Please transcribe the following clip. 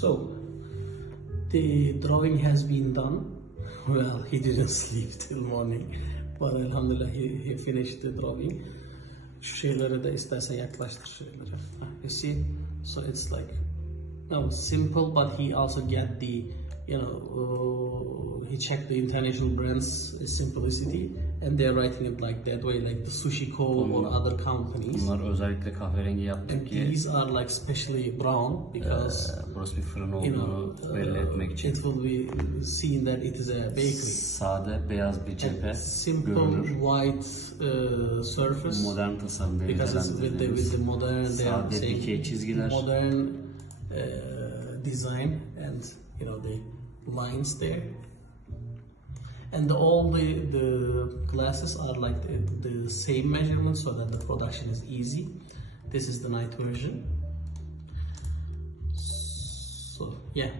So the drawing has been done. Well, he didn't sleep till morning, but alhamdulillah he finished the drawing. Şu şeyleri de istersen yaklaştır şeyleri. You see, so it's like simple, but he also get the he checked the international brands simplicity, and they're writing it like that way, like the Sushiko or other companies. Bunlar özellikle kahverengi yaptık And ki these are like specially brown because burası bir fırın olduğunu belli etmek için. it will be seen that it is a bakery. Sade beyaz bir cephe Simple görünür. white surface. Modern tasarım Because it's with the modern, they are sade saying dikey çizgiler. modern design, and the lines there, and all the glasses are like the same measurement, so that the production is easy. This is the night version. So yeah.